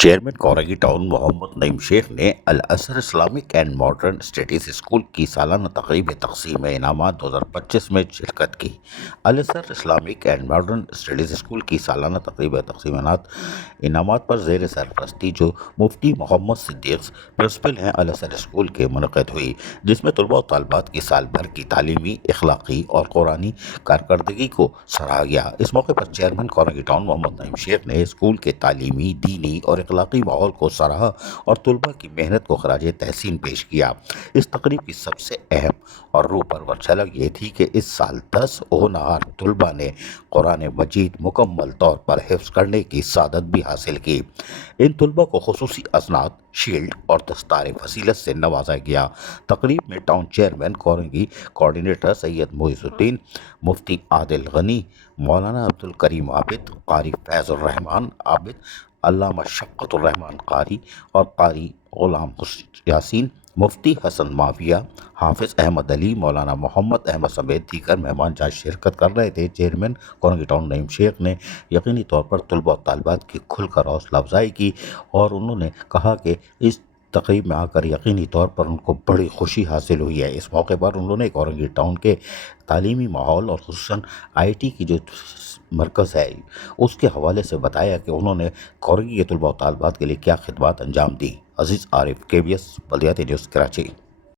Chairman Korangi town Muhammad Naeem Sheikh نے Al Azhar Islamic and modern studies school کی سالانہ تقریب تقسیم انعامات 2025 میں شرکت کی۔ Al Azhar Islamic and modern studies school کی سالانہ تقریب تقسیم انعامات پر زیر سرپرستی جو مفتی محمد صدیق پرنسپل ہیں الازہر اسکول کے منعقد ہوئی، جس میں طلباء و طالبات کی سال بھر کی تعلیمی، اخلاقی اور قرآنی کارکردگی کو سراہا گیا۔ اس موقع پر چیئرمین کورنگی ٹاؤن محمد نعیم شیخ نے اسکول کے تعلیمی، دینی اور اخلاقی ماحول کو سراہا اور طلباء کی محنت کو خراج تحسین پیش کیا۔ اس تقریب کی سب سے اہم اور روح پرور جھلک یہ تھی کہ اس سال 10 ہونہار طلباء نے قرآن مجید مکمل طور پر حفظ کرنے کی سعادت بھی حاصل کی۔ ان طلباء کو خصوصی اسناد، شیلڈ اور دستار فضیلت سے نوازا گیا۔ تقریب میں ٹاؤن چیئرمین کورنگی کوآرڈینیٹر سید محی الدین، مفتی عادل غنی، مولانا عبدالکریم عابد، قاری فیض الرحمان عابد، علامہ شفقت الرحمان قاری اور قاری غلام یاسین، مفتی حسن معاویہ، حافظ احمد علی، مولانا محمد احمد سمیت دیگر مہمان جہاں شرکت کر رہے تھے۔ چیئرمین کورنگی ٹاؤن نعیم شیخ نے یقینی طور پر طلباء و طالبات کی کھل کر حوصلہ افزائی کی اور انہوں نے کہا کہ اس تقریب میں آ کر یقینی طور پر ان کو بڑی خوشی حاصل ہوئی ہے۔ اس موقع پر انہوں نے کورنگی ٹاؤن کے تعلیمی ماحول اور خصوصاً آئی ٹی کی جو مرکز ہے اس کے حوالے سے بتایا کہ انہوں نے کورنگی کے طلباء و طالبات کے لیے کیا خدمات انجام دی۔ عزیز عارف، KBS بلدیاتی نیوز، کراچی۔